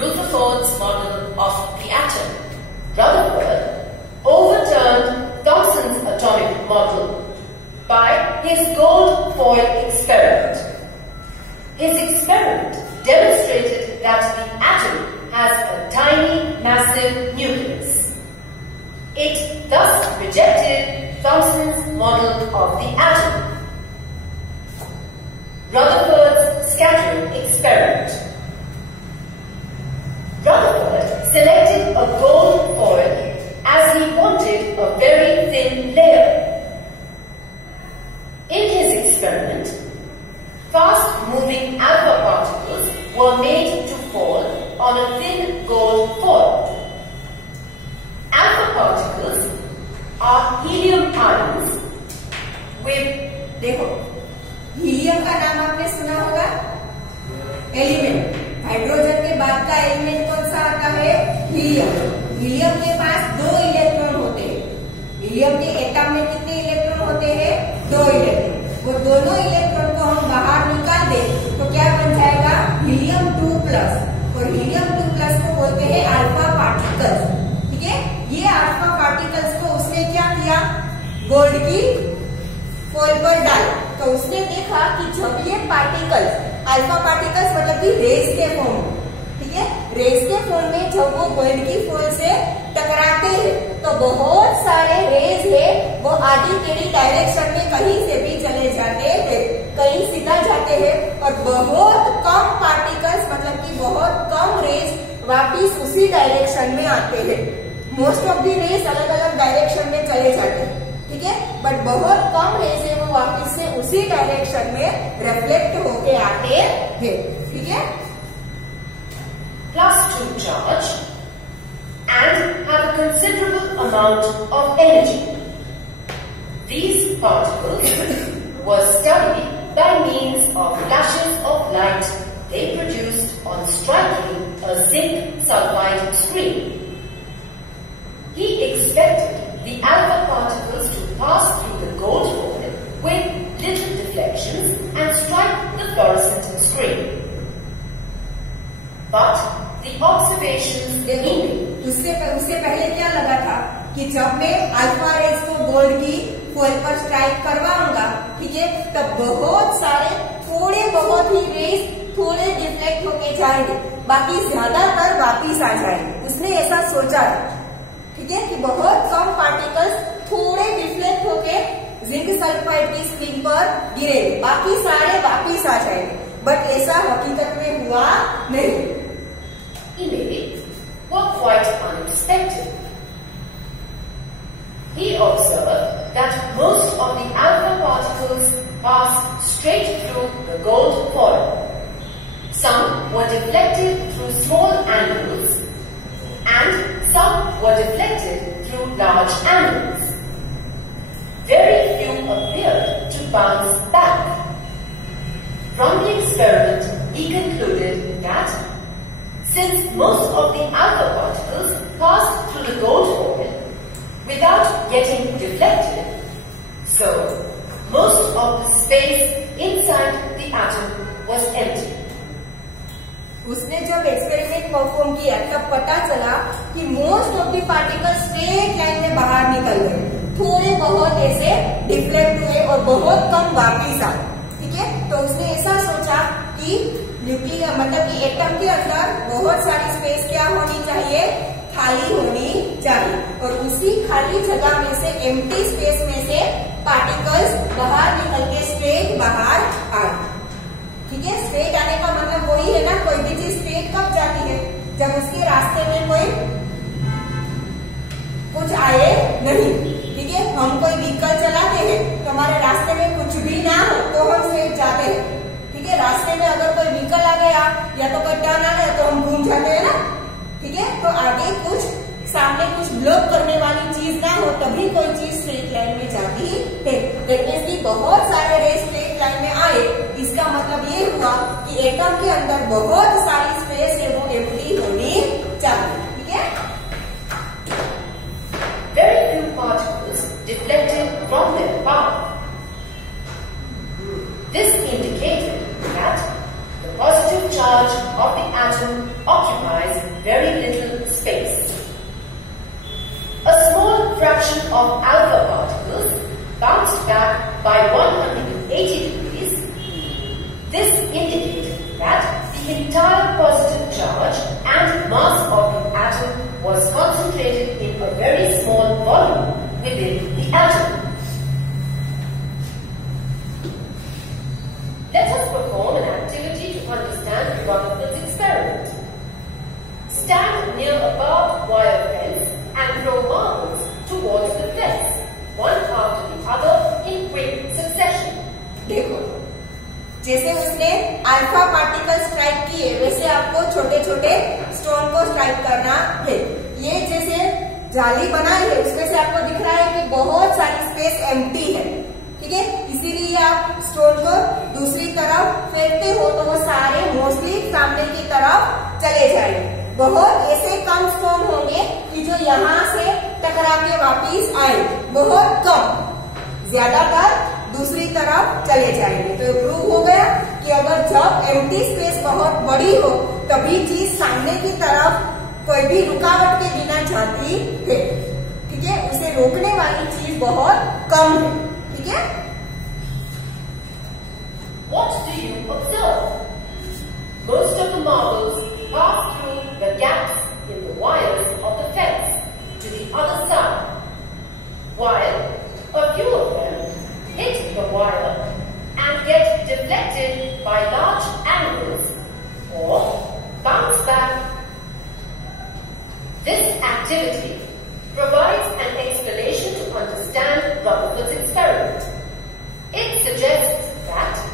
Rutherford's model of the atom. Rutherford overturned Thomson's atomic model by his gold foil experiment. His experiment demonstrated that the atom has a tiny, massive nucleus. It thus rejected Thomson's model of the atom. Rutherford's scattering experiment. Rutherford selected a gold foil as he wanted a very thin layer. In his experiment, fast-moving alpha particles were made to fall on a thin gold foil. Alpha particles are helium ions with, देखो helium का नाम आपने सुना होगा, element. Hydrogen के बाद का element कौन सा आता है? हीलियम। हीलियम के पास 2 इलेक्ट्रॉन होते हैं। हीलियम के एटम में कितने इलेक्ट्रॉन होते हैं? 2 इलेक्ट्रॉन। वो दोनों इलेक्ट्रॉन को हम बाहर निकाल दें तो क्या बन जाएगा? हीलियम 2+। और हीलियम 2+ को बोलते हैं अल्फा पार्टिकल्स। ठीक है, ये अल्फा पार्टिकल्स को उसने क्या किया? गोल्ड की फोइल पर डाला। तो उसने देखा कि जब ये पार्टिकल्स, अल्फा पार्टिकल्स मतलब कि रेज के फॉर्म में, ठीक है, रेज के फॉर्म में जब वो गोल्ड की फोइल से टकराते हैं तो बहुत सारे रेज है वो आधी टेढ़ी डायरेक्शन में कहीं से भी चले जाते हैं, कहीं सीधा जाते हैं, और बहुत कम पार्टिकल्स मतलब कि बहुत कम रेज वापिस उसी डायरेक्शन में आते हैं। मोस्ट ऑफ द रेज अलग अलग डायरेक्शन में चले जाते हैं, ठीक है, बट बहुत कम रेज है वो वापिस से उसी डायरेक्शन में रिफ्लेक्ट होके आते हैं, ठीक है। +2 charge and have a considerable amount of energy. These particles were studied by means of flashes of light they produced on striking a zinc sulfide screen. He expected the alpha particles to pass through the gold foil with little deflections and strike the fluorescent screen. But the observations उससे पहले क्या लगा था कि जब मैं alpha raise को gold की फोइल पर स्ट्राइक करवाऊंगा, ठीक है, तब बहुत सारे थोड़े बहुत ही रेज थोड़े डिफ्लेक्ट होके जाएंगे, बाकी ज्यादातर वापिस आ जाएंगे। उसने ऐसा सोचा था, ठीक है, कि बहुत कम पार्टिकल्स थोड़े डिफ्लेक्ट होके जिंक सल्फाइड की स्क्रीन पर गिरेंगे, बाकी सारे वापिस आ जाएंगे, बट ऐसा हकीकत में हुआ नहीं। Images were quite unexpected. He observed that most of the alpha particles passed straight through the gold foil. Some were deflected through small angles and some were deflected through large angles. Very few appeared to bounce back. From the experiment, he concluded that since most of the alpha particles passed through the gold foil without getting deflected, so most of the space inside the atom was empty. उसने जब experiment perform किया तब पता चला कि most of the particles straight line में बाहर निकल गए, थोड़े बहुत ऐसे डिफ्लेक्ट हुए और बहुत कम वापिस आए, ठीक है। तो उसने ऐसा सोचा कि न्यूक्लियर मतलब कि एटम के अंदर बहुत सारी स्पेस क्या होनी चाहिए? खाली होनी चाहिए, और उसी खाली जगह में से एम्प्टी स्पेस में से पार्टिकल्स बाहर निकल के स्ट्रेट बाहर आए, ठीक है। स्ट्रेट आने का मतलब वही है ना, कोई भी चीज स्ट्रेट कब जाती है? जब उसके रास्ते में कोई कुछ आए नहीं, ठीक है। हम कोई व्हीकल चलाते हैं तो हमारे रास्ते में कुछ भी ना हो तो हम स्ट्रेट जाते हैं, ठीक है। रास्ते में अगर कोई व्हीकल आ गया या तो कोई टर्न आ गया तो हम घूम जाते हैं ना, ठीक है। तो आगे कुछ सामने कुछ ब्लॉक करने वाली चीज ना हो तभी कोई चीज स्ट्रेट लाइन में जाती है। देखिए बहुत सारे रेज स्ट्रेट लाइन में आए, इसका मतलब ये हुआ कि एटम के अंदर बहुत सारी स्पेस है वो एम्प्टी होनी चाहिए, ठीक है। Very few particles deflected from their path. This indicated that the positive charge of the atom occupies very little space. A small fraction of alpha particles bounce back by 180 degrees. This indicated that the entire positive charge and mass of the atom was concentrated in a very small volume within the atom. Let us perform an activity to understand Rutherford's experiment. Stand near a barbed wire fence and throw marbles towards the fence, one after the other in quick succession. देखो, जैसे उसने alpha particle strike किए, वैसे आपको छोटे छोटे stone को strike करना है। ये जैसे जाली बनाई है, उसमें से आपको दिख रहा है कि बहुत सारी स्पेस एम्प्टी है, ठीक है। इसीलिए आप स्टोन को दूसरी तरफ फेंकते हो तो वो सारे मोस्टली सामने की तरफ चले जाएंगे। बहुत ऐसे कम स्टोन होंगे कि जो यहाँ से टकरा के वापिस आए, बहुत कम, ज्यादातर दूसरी तरफ चले जाएंगे। तो प्रूव हो गया कि अगर जब एम्प्टी स्पेस बहुत बड़ी हो तभी चीज सामने की तरफ कोई भी रुकावट के बिना जाती है, ठीक है। उसे रोकने वाली चीज बहुत कम है, ठीक है। What do you observe? Most of the marbles pass through the gaps in the wires of the fence to the other side, while a few of them hit the wire and get deflected by large angles or bounce back. This activity provides an explanation to understand Rutherford's experiment. It suggests that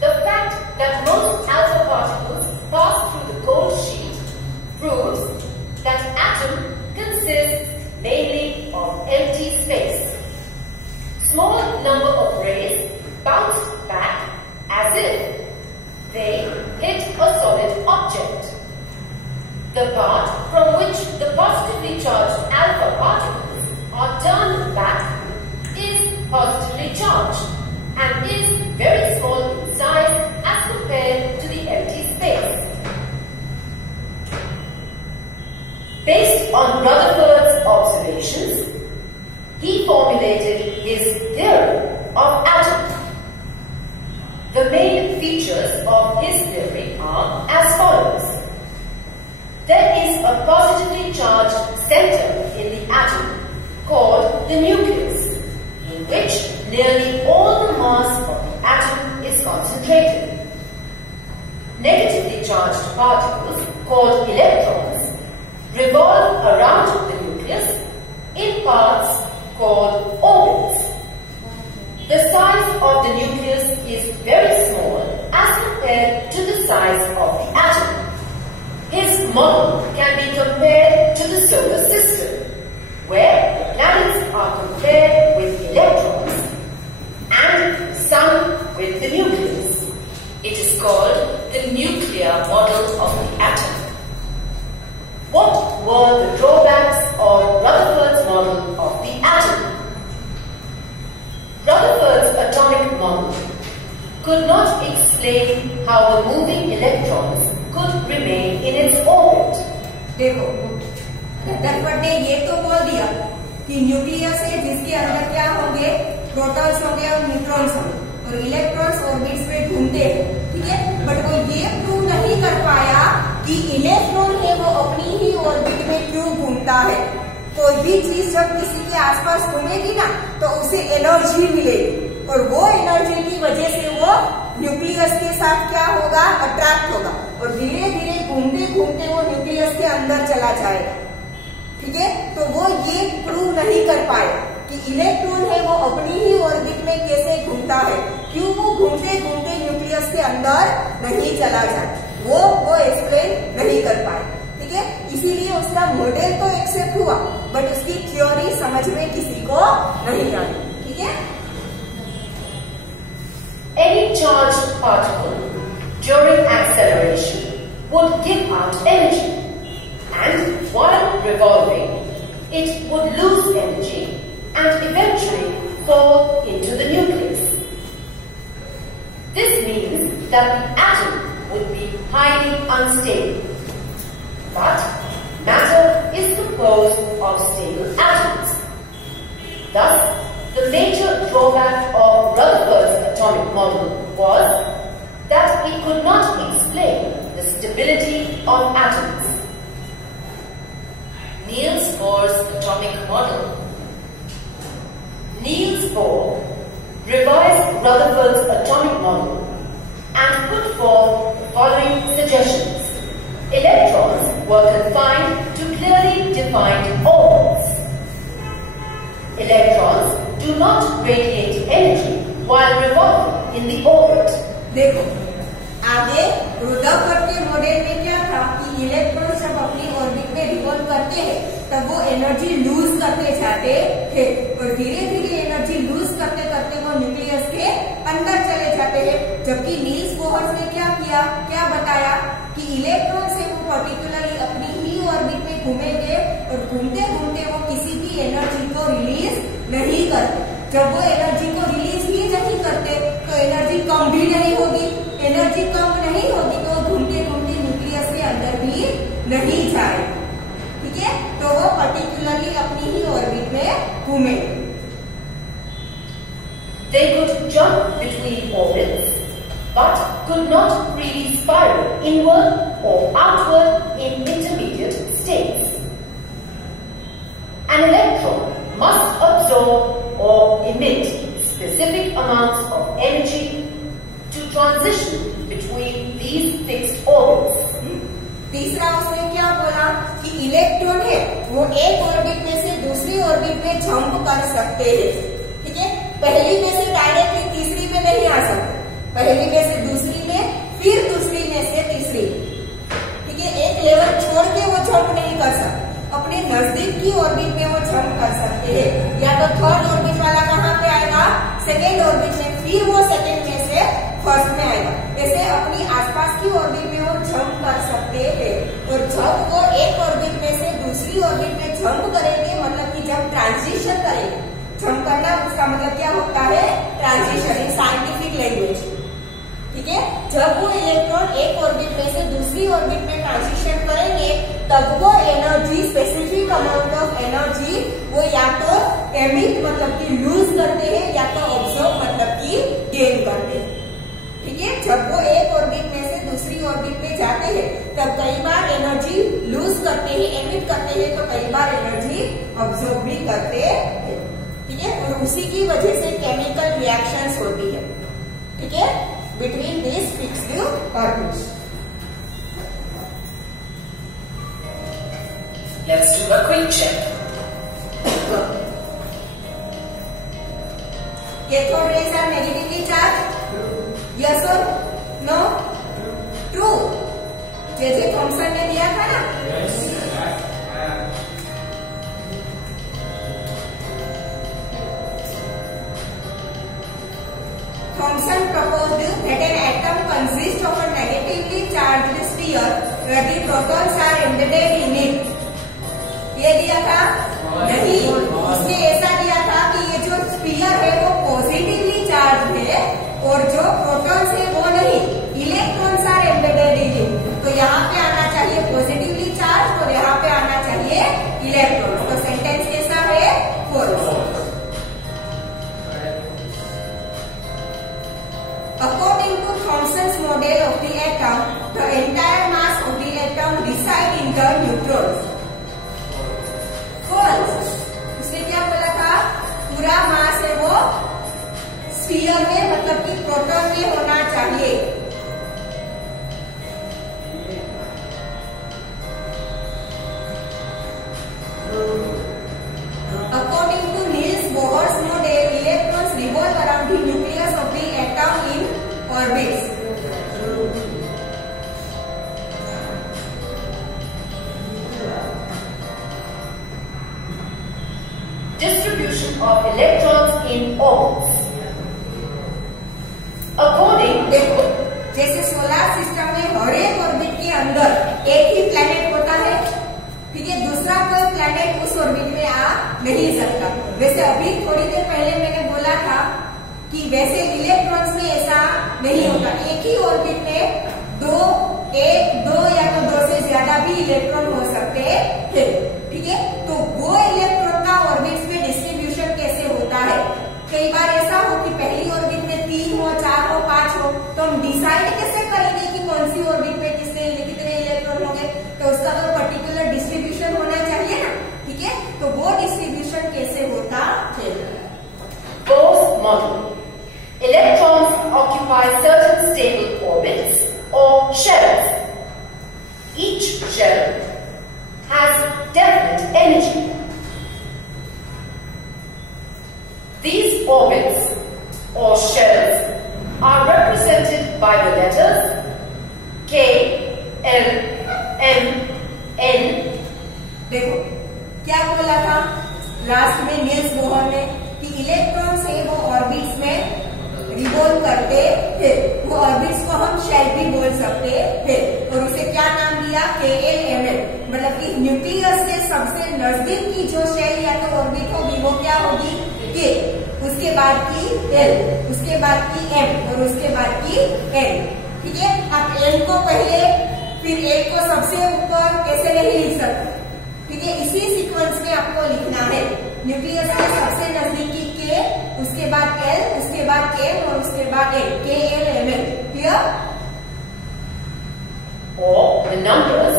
the fact that most alpha particles pass through the gold sheet proves that atom consists mainly of empty space. Small number of rays bounce back as if they hit a solid object. The part from which the positively charged alpha particles are turned back is positively charged and is very small in size as compared to the empty space. Based on Rutherford's observations, he formulated his theory of atom. The main features of his theory are as follows. There is a positively charged center in the atom called the nucleus, in which nearly all the mass of the atom is concentrated. Negatively charged particles called electrons revolve around the nucleus in parts called orbits. The size of the nucleus is very small as compared to the size of the atom. His model can be compared to the solar system, where the planets are compared with electrons and the sun with the nucleus. It is called the nuclear model of the atom. What were the drawbacks of Rutherford's model of the atom? Rutherford's atomic model could not explain how the moving electrons could remain in its orbit. देखो, Rutherford ने ये तो बोल दिया कि nucleus है जिसके अंदर क्या होंगे, प्रोटॉन्स होंगे और न्यूट्रॉन्स होंगे और इलेक्ट्रॉन्स ऑर्बिट्स में घूमते हैं, ठीक है। बट वो ये प्रूव नहीं कर पाया कि इलेक्ट्रॉन है वो अपनी ही ऑर्बिट में क्यों घूमता है। कोई भी चीज जब किसी के आसपास घूमेगी ना तो उसे एनर्जी मिलेगी और वो एनर्जी की वजह से वो न्यूक्लियस के साथ क्या होगा, अट्रैक्ट होगा और धीरे धीरे घूमते घूमते वो न्यूक्लियस के अंदर चला जाएगा, ठीक है। तो वो ये प्रूव नहीं कर पाए कि इलेक्ट्रॉन है वो अपनी ही ऑर्बिट में कैसे घूमता है, क्यों वो घूमते घूमते न्यूक्लियस के अंदर नहीं चला जाए, वो एक्सप्लेन नहीं कर पाए, ठीक है। इसीलिए उसका मॉडल तो एक्सेप्ट हुआ बट उसकी थ्योरी समझ में किसी को नहीं आई, ठीक है। Any charged particle during acceleration would give out energy, and while revolving, it would lose energy and eventually fall into the nucleus. This means that the atom would be highly unstable. But matter is composed of stable atoms. Thus, the major drawback of Rutherford's atomic model was that it could not explain the stability of atoms. Niels Bohr's atomic model. Niels Bohr revised Rutherford's atomic model and put forth the following suggestions. Electrons were confined to clearly defined orbits. Electrons do not radiate energy while revolving in the orbit. देखो आगे Rutherford के model में क्या था कि electron जब अपनी orbit में रिवॉल्व करते हैं तब वो एनर्जी लूज करते जाते थे और धीरे धीरे एनर्जी लूज करते करते वो न्यूक्लियस के अंदर चले जाते हैं। जबकि नील्स बोहर ने क्या बताया कि इलेक्ट्रॉन से वो पर्टिकुलरली अपनी ही ऑर्बिट में घूमेंगे और घूमते घूमते वो किसी भी एनर्जी को रिलीज नहीं करते। जब वो एनर्जी को रिलीज ही नहीं करते तो एनर्जी कम भी नहीं होगी, एनर्जी कम नहीं होगी तो घूमते घूमते न्यूक्लियस के अंदर भी नहीं जाए। ठीक है, तो वो पर्टिकुलरली अपनी ही ऑर्बिट में घूमे। They could jump between orbits, but could not really spiral inward or outward in intermediate states. An electron must absorb or emit specific amounts of energy to transition between these fixed orbits. तीसरा उसने क्या बोला कि electron है वो एक orbit में से दूसरी ऑर्बिट में जंप कर सकते हैं। ठीक है, पहली में से डायरेक्टली तीसरी में नहीं आ सकते, पहली में से दूसरी में, फिर दूसरी में से तीसरी। ठीक है, एक लेवल छोड़ के वो जंप नहीं कर सकते, अपने नजदीक की ऑर्बिट में वो जंप कर सकते हैं। या तो थर्ड ऑर्बिट वाला कहाँ पे आएगा, सेकेंड ऑर्बिट में, फिर वो सेकेंड में से फर्स्ट में आएगा। ऐसे अपनी आसपास की ऑर्बिट में वो जंप कर सकते हैं। और जब वो एक ऑर्बिट में से दूसरी ऑर्बिट में जंप करेंगे, मतलब कि जब ट्रांजिशन करेंगे, जंप करना उसका मतलब क्या होता है, ट्रांजिशन इन साइंटिफिक लैंग्वेज। ठीक है, जब वो इलेक्ट्रॉन एक ऑर्बिट में से दूसरी ऑर्बिट में ट्रांजिशन करेंगे तब वो energy, specific amount of energy वो या तो एमिट मतलब कि लूज करते हैं या तो ऑब्जर्व मतलब कि गेन करते हैं। ठीक है, जब वो एक ऑर्बिट में से दूसरी ऑर्बिट में जाते हैं तब कई बार एनर्जी लूज करते हैं, एमिट करते हैं, तो कई बार एनर्जी ऑब्जर्व भी करते हैं। ठीक है, और उसी की वजह से केमिकल रिएक्शंस होती है। ठीक है, between this fixed orbits. Let's do a quick check. Cathode rays are negatively charged. Yes or no? True. जैसे थॉमसन ने दिया था ना। Thomson proposed that an atom consists of a negatively charged sphere where the protons are embedded in it. ये दिया था? नहीं, उसने ऐसा दिया था कि ये जो स्फीयर है वो पॉजिटिवली चार्ज है और जो प्रोटॉन्स है वो नहीं, electrons are embedded in it. तो यहाँ पे आना चाहिए पॉजिटिवली चार्ज और यहाँ पे आना चाहिए इलेक्ट्रॉन्स। तो सेंटेंस कैसा है, false. According to Thomson's model of the atom, the entire mass of the atom resides in the neutrons. False. उसने क्या बोला था, पूरा मास है वो स्फीयर में मतलब कि प्रोटॉन में होना चाहिए। According to Niels Bohr's model, electrons revolve around the nucleus of the atom in orbits. Distribution of electrons in orbits. According, देखो, जैसे सोलर सिस्टम में हर एक ऑर्बिट के अंदर एक ही प्लैनेट होता है। ठीक है, दूसरा कोई प्लैनेट उस ऑर्बिट में आ नहीं सकता। वैसे अभी थोड़ी देर पहले मैंने बोला था कि वैसे इलेक्ट्रॉन्स में ऐसा नहीं होता, एक ही ऑर्बिट में दो भी इलेक्ट्रॉन हो सकते हैं। ठीक है, तो वो इलेक्ट्रॉन का ऑर्बिट्स में डिस्ट्रीब्यूशन कैसे होता है? कई बार ऐसा हो कि पहली ऑर्बिट में 3 हो, 4 हो, 5 हो, तो हम डिसाइड कैसे करेंगे कि कौन सी ऑर्बिट में कितने इलेक्ट्रॉन होंगे? तो उसका तो पर्टिकुलर डिस्ट्रीब्यूशन होना चाहिए ना। ठीक है, तो वो डिस्ट्रीब्यूशन कैसे होता है? Bohr's model. Electrons occupy certain stable orbits or shells. Each shell has definite energy. These orbits or shells are represented by the letters K, L, M, N. देखो क्या बोला था लास्ट में नील्स बोहर ने कि इलेक्ट्रॉन से वो orbits में रिवॉल्व करते थे। वो ऑर्बिट्स को हम शेल भी बोल सकते थे और उसे क्या नाम दिया? KLML। मतलब कि न्यूक्लियस से सबसे नजदीक की जो शेल या तो ऑर्बिट होगी वो क्या होगी? K, उसके बाद की L, उसके बाद की M और उसके बाद की N। ठीक है, अब N को पहले फिर L को सबसे ऊपर कैसे नहीं लिख सकते? ठीक है, इसी सीक्वेंस में आपको लिखना है। न्यूक्लियस के सबसे नजदीकी K, उसके बाद L, उसके बाद M और उसके बाद N। KLML। Clear? Or the numbers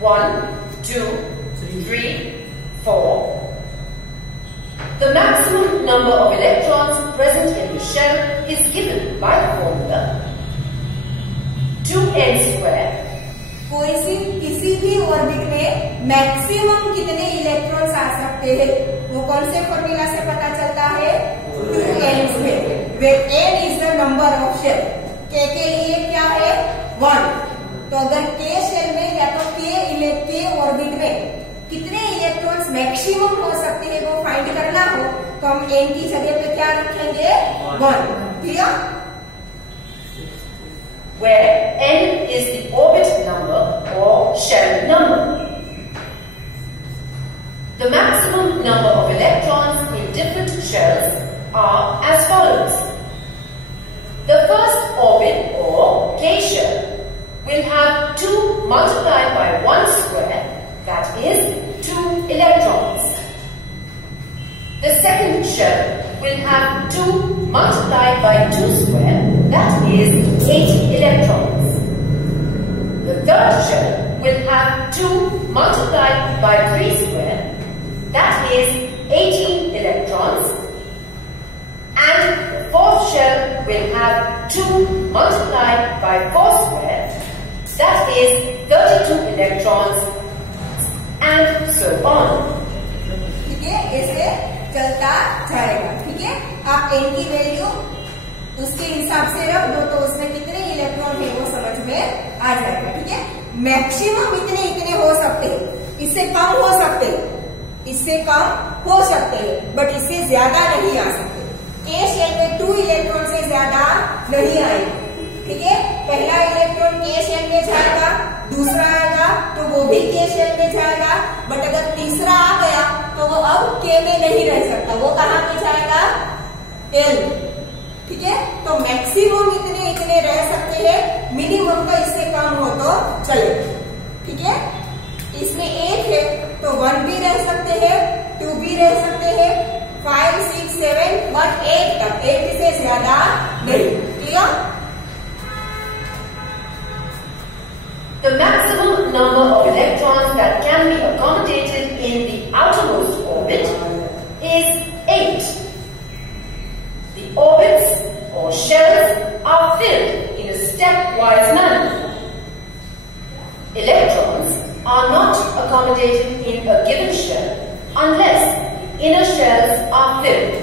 1, 2, 3, 4. The maximum number of electrons present in the shell is given by the formula 2n square. किसी भी ऑर्बिट में मैक्सिमम कितने इलेक्ट्रॉन्स आ सकते हैं वो कौन से फॉर्मूला से पता चलता है? 2n से। where n is the number of shell. k के लिए क्या है? 1। तो अगर k शेल में या तो k ऑर्बिट में कितने इलेक्ट्रॉन्स मैक्सिमम हो सकते हैं वो फाइंड करना हो तो हम n की जगह पे क्या रखेंगे? 1। Clear? Where n is the orbit number or shell number. The maximum number of electrons in different shells are as follows. The first orbit or K shell will have 2 multiplied by 1 square, that is 2 electrons. The second shell will have 2 multiplied by 2 square, that is 8 electrons. The third shell will have 2 multiplied by 3 square, that is 18 electrons. And the fourth shell will have 2 multiplied by 4 square, that is 32 electrons, and so on. ठीक है, ऐसे चलता जाएगा। ठीक है, आप n की value उसके हिसाब से रख दो तो उसमें कितने इलेक्ट्रॉन है वो समझ में आ जाएगा। ठीक है, मैक्सिमम इतने हो सकते हैं, इससे कम हो सकते हैं, इससे कम हो सकते हैं, बट इससे ज्यादा नहीं आ सकते। K शेल में 2 इलेक्ट्रॉन से ज्यादा नहीं आएगा। ठीक है, पहला इलेक्ट्रॉन K शेल में जाएगा, दूसरा आएगा तो वो भी K शेल में जाएगा, बट अगर तीसरा आ गया तो वो अब K में नहीं रह सकता, वो कहाँ पे जाएगा? L। ठीक है, तो मैक्सिमम इतने रह सकते हैं, मिनिमम का इससे कम हो तो चले। ठीक है, इसमें 1 है तो 1 भी रह सकते हैं, 2 भी रह सकते हैं, 5, 6, 7 और 8 तक, 8 से ज्यादा नहीं। Clear? The maximum number of electrons that can be accommodated in the outermost orbit is 8. The orbits or shells are filled in a stepwise manner. Electrons are not accommodated in a given shell unless the inner shells are filled.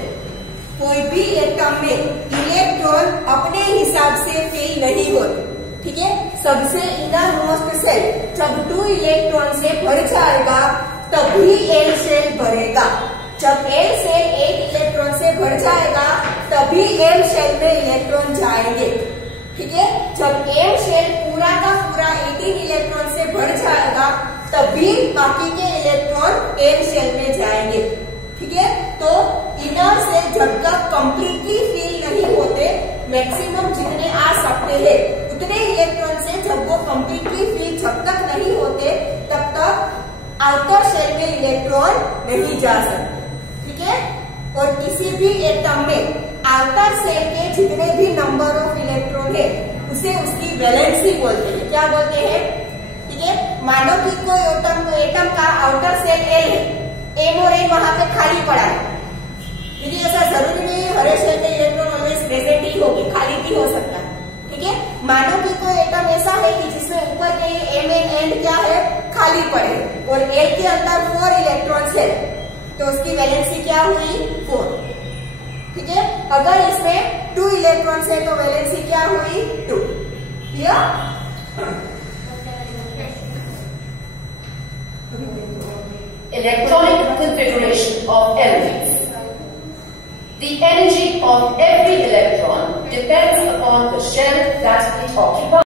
कोई भी atom में electron अपने हिसाब से fill नहीं होते। ठीक है, सबसे इनर मोस्ट सेल जब 2 इलेक्ट्रॉन से भर जाएगा तभी L शेल भरेगा। जब L शेल 8 इलेक्ट्रॉन से भर जाएगा तभी M शेल में इलेक्ट्रॉन जाएंगे। ठीक है, जब M शेल पूरा का पूरा 18 इलेक्ट्रॉन से भर जाएगा तभी बाकी के इलेक्ट्रॉन M शेल में जाएंगे। ठीक है, तो इनर सेल जब तक कंप्लीटली फिल नहीं होते, मैक्सिमम जितने आ सकते हैं उतने इलेक्ट्रॉन से जब वो कंप्लीटली फिल शेल में इलेक्ट्रॉन नहीं जा सकते, ठीक है। और किसी भी एटम में आउटर सेल के जितने भी नंबर ऑफ इलेक्ट्रॉन है उसे उसकी वैलेंसी बोलते हैं। क्या बोलते हैं, ठीक है। मानो कि कोई एटम का आउटर सेल एल है, एम और एन वहां पे खाली पड़ा है, ठीक है। ऐसा जरूरी नहीं है हर शेल में इलेक्ट्रॉन ऑलवेज प्रेजेंट ही होगी, खाली भी हो सकता है, ठीक है। मानो कि कोई एटम ऐसा है कि जिसमें ऊपर के एम एन एंड क्या है, खाली पड़े और एल के अंदर 4 इलेक्ट्रॉन्स है, तो उसकी वैलेंसी क्या हुई, 4, ठीक है। अगर इसमें 2 इलेक्ट्रॉन्स है तो वैलेंसी क्या हुई, 2। Clear? Electronic configuration of elements. The energy of every electron depends upon the shell that it occupies.